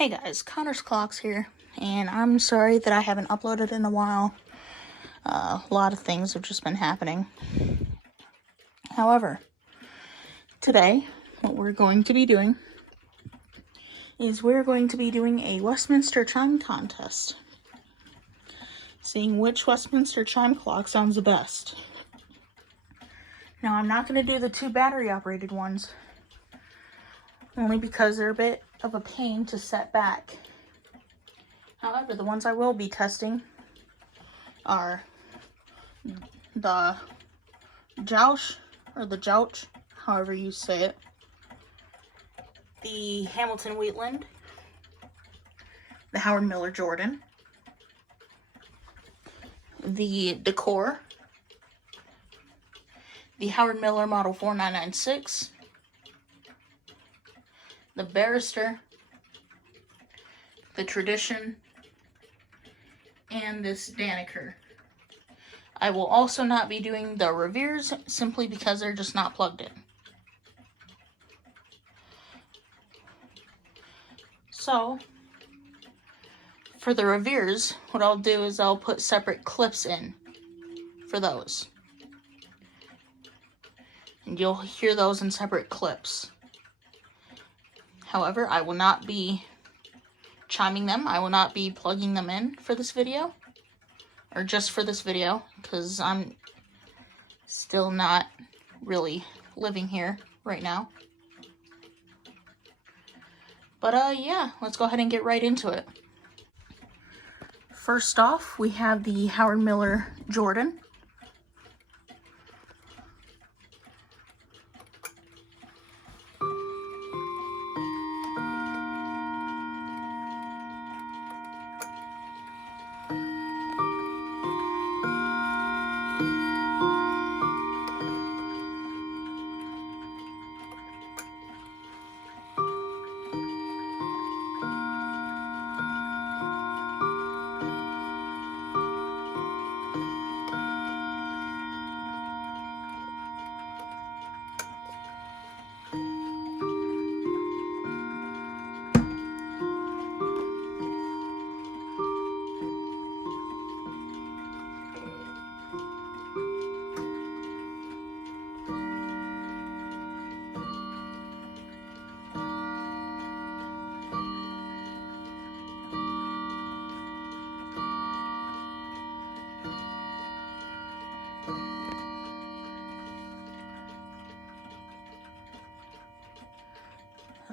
Hey guys, Connor's Clocks here, and I'm sorry that I haven't uploaded in a while. A lot of things have just been happening. However, today, what we're going to be doing is we're going to be doing a Westminster chime contest. Seeing which Westminster chime clock sounds the best. Now, I'm not going to do the two battery-operated ones, only because they're a bit of a pain to set back. However, the ones I will be testing are the Joush, or the Jouch, however you say it, the Hamilton Wheatland, the Howard Miller Jordan, the Decor, the Howard Miller Model 4996, the Barrister, the Tradition, and this Daniker. I will also not be doing the Reveres simply because they're just not plugged in. So, for the Reveres, what I'll do is I'll put separate clips in for those. And you'll hear those in separate clips. However, I will not be chiming them. I will not be plugging them in for this video. Or just for this video, because I'm still not really living here right now. But yeah, let's go ahead and get right into it. First off, we have the Howard Miller Jordan.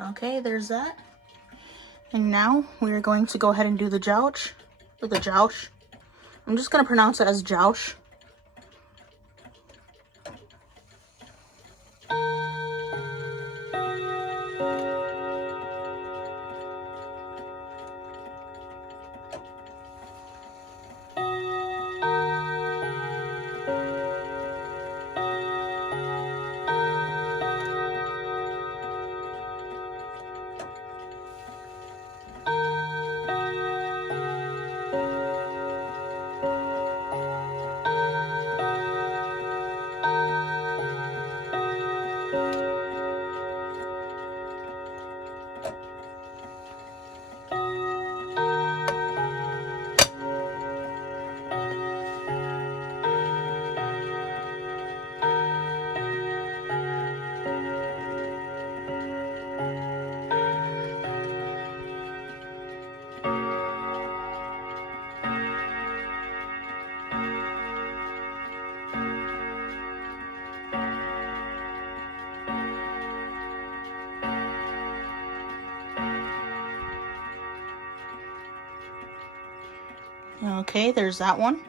Okay, there's that. And now we're going to go ahead and do the Jouch, or the Joush. I'm just going to pronounce it as Joush. Okay, there's that one.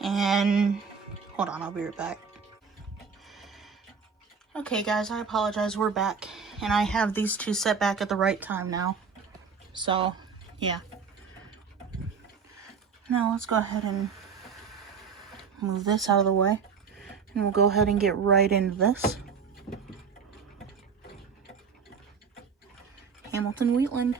And hold on, I'll be right back. Okay guys, I apologize, we're back. And I have these two set back at the right time now. So, yeah. Now let's go ahead and move this out of the way. And we'll go ahead and get right into this. Hamilton Wheatland.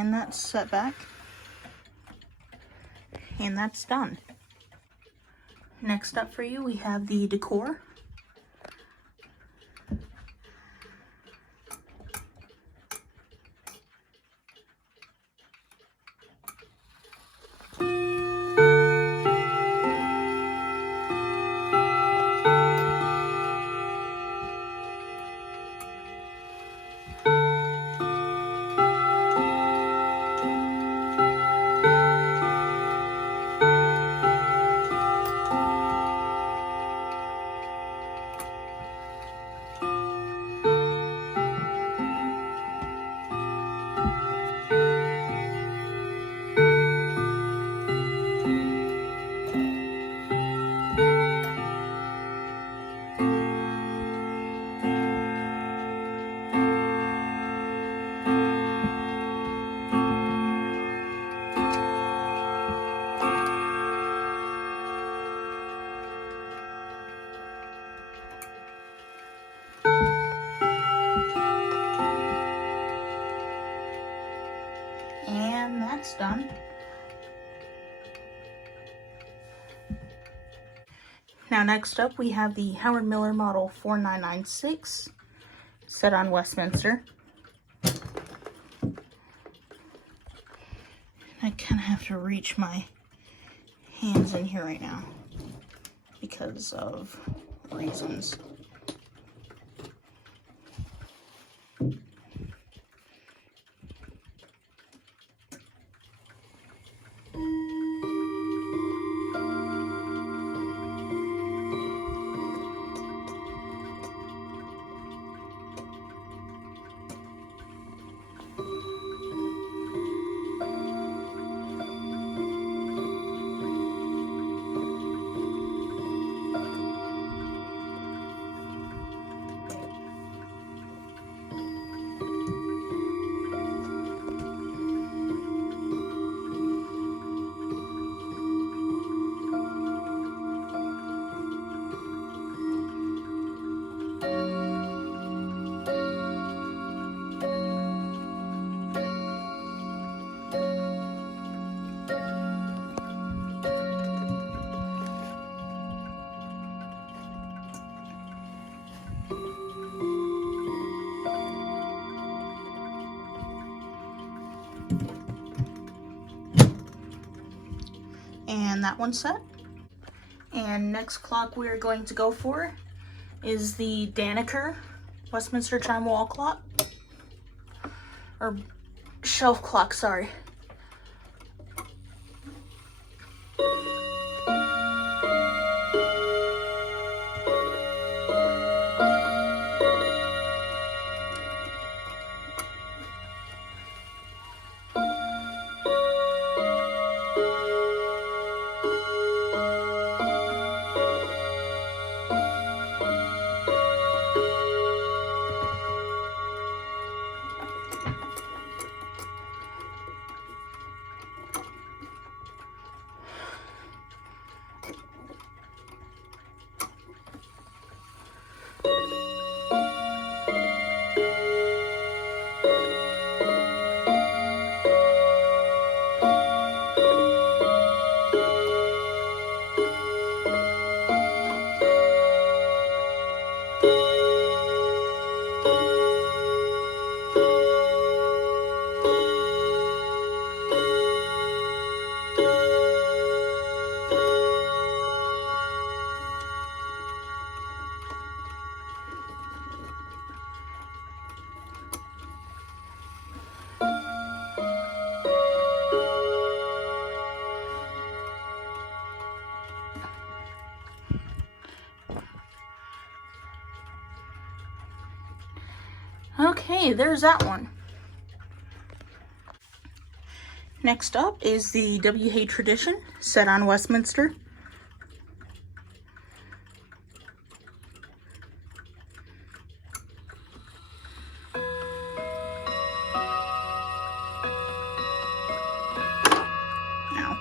And that's set back. And that's done. Next up for you, we have the decor. And that's done. Now next up we have the Howard Miller Model 4996 set on Westminster. I kind of have to reach my hands in here right now because of reasons. And that one's set. And next clock we're going to go for is the Daniker Westminster Chime Wall Clock. Or shelf clock, sorry. Okay, there's that one. Next up is the W. Hay Tradition set on Westminster. Now,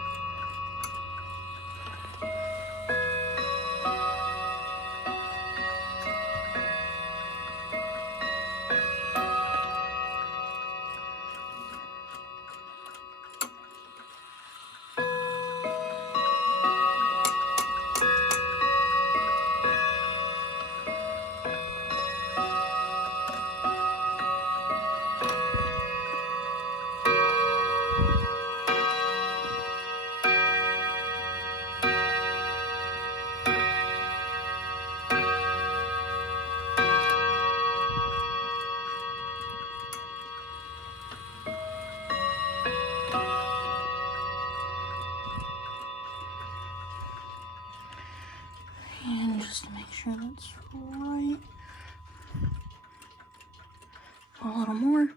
A little more.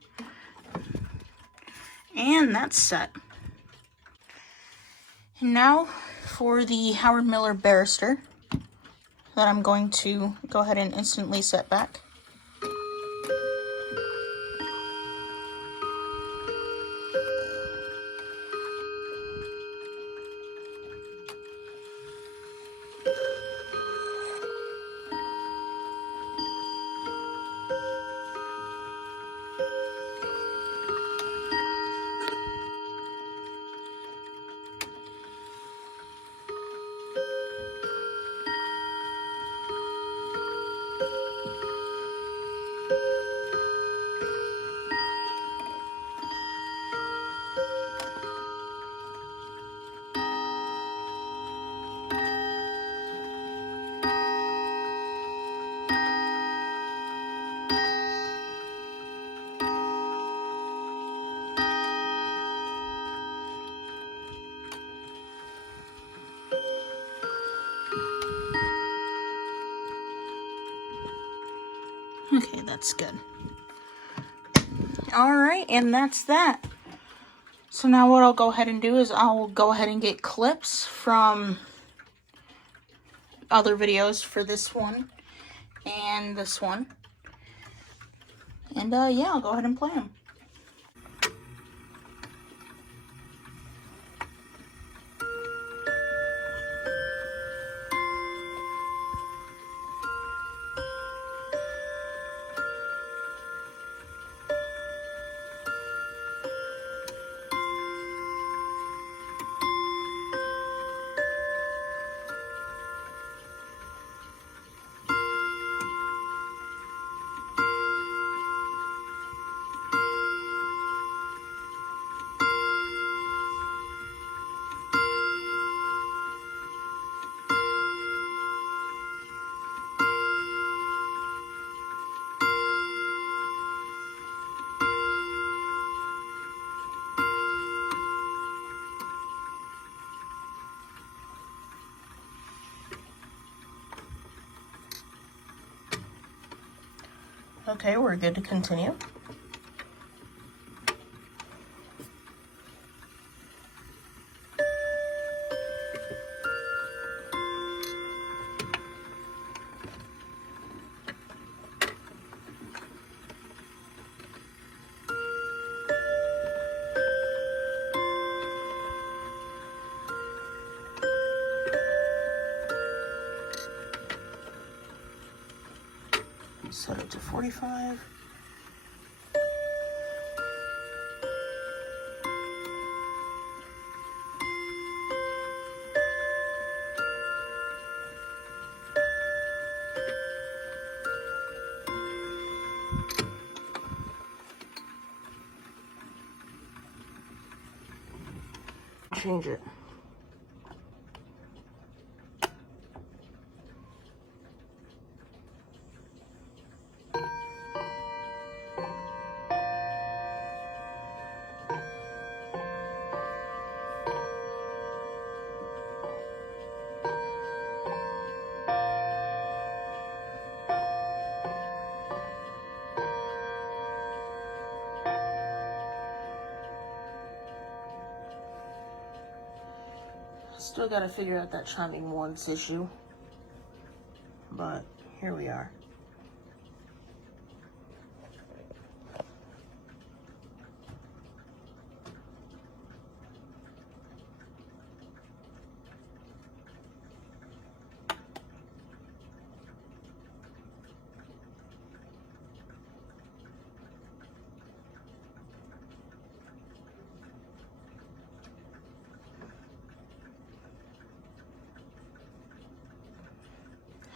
And that's set. And now for the Howard Miller Barrister that I'm going to go ahead and instantly set back. Okay, that's good. Alright, and that's that. So now what I'll go ahead and do is I'll go ahead and get clips from other videos for this one and this one. And yeah, I'll go ahead and play them. Okay, we're good to continue. Set it to 45. Change it. Still gotta figure out that chiming once issue, but here we are.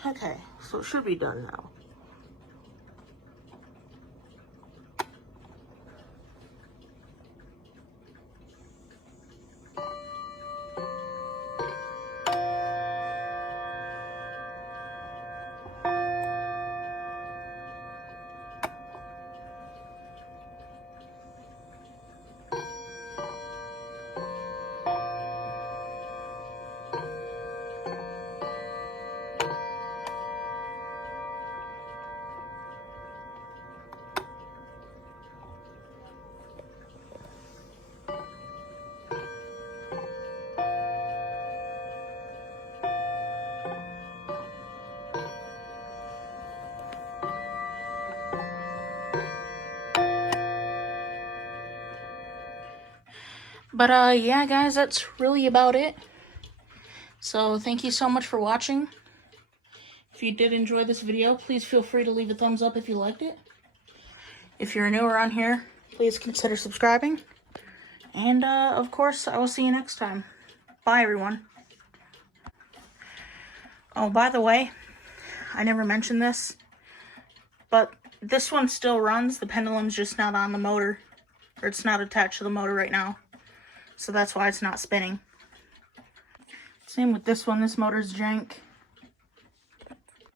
Okay, so it should be done now. But yeah, guys, that's really about it. So thank you so much for watching. If you did enjoy this video, please feel free to leave a thumbs up if you liked it. If you're new around here, please consider subscribing. And of course, I will see you next time. Bye, everyone. Oh, by the way, I never mentioned this, but this one still runs. The pendulum's just not on the motor, or it's not attached to the motor right now. So that's why it's not spinning. Same with this one. This motor's jank.